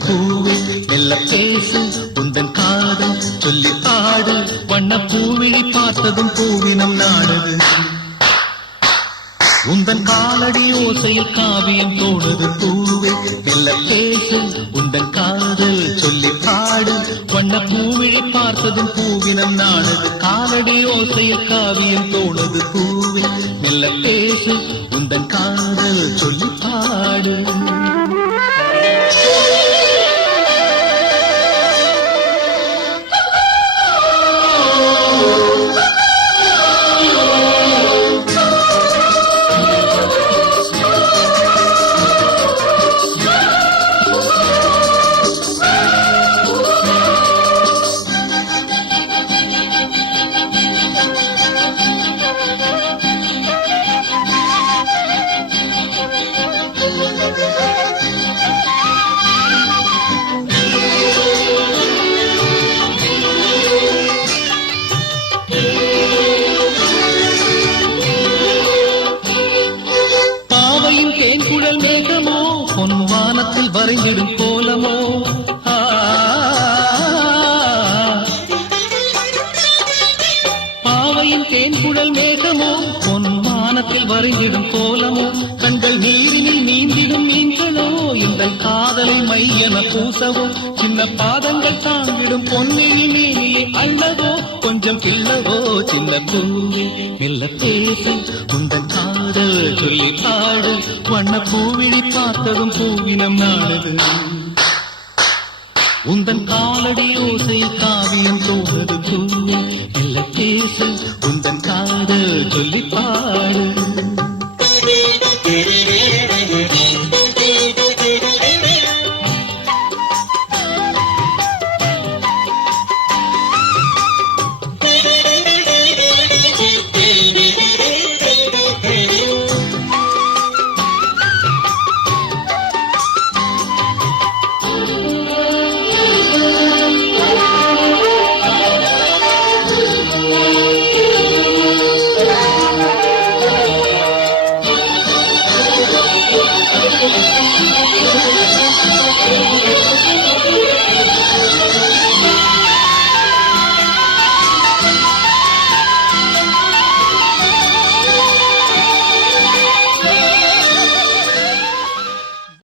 பூவே மெல்ல பேசு உந்தன் காதல் சொல்லி ஆடு வண்ண பூவிழி பார்த்ததும் பூவினம் நாடுது உந்தன் காலடி ஓசையில் காவியம் தோணுது பூவே மெல்ல பேசு உந்தன் காதல் சொல்லி பாடு வண்ண பூவிழி பார்த்ததும் பூவினம் நாடுது காலடி ஓசையில் காவியம் தோணுது பூவே மெல்ல பேசு உந்தன் காதல் சொல்லி பாடு வரைந்திடும் கோலமோ பாவையின் தேன்குழல் மேகமோ பொன் வானத்தில் வரைந்திடும் கோலமோ கண்கள் நீரினில் நீந்திடும் மீன்களோ எங்கள் காதலை மையென பூசவோ சின்ன பாதங்கள் தாங்கிடும் பொன்னிழி மேனியை அள்ளவோ கொஞ்சம் கிள்ளவோ சின்ன பூவே மெல்ல பேசு உந்தன் காதல் சொல்லி பாடு வண்ண பூவிழி பார்த்ததும் பூவினம் நாடுது உந்தன் காலடி ஓசை காவியம் தோணுது பூவே மெல்ல பேசு உந்தன் காதல் சொல்லி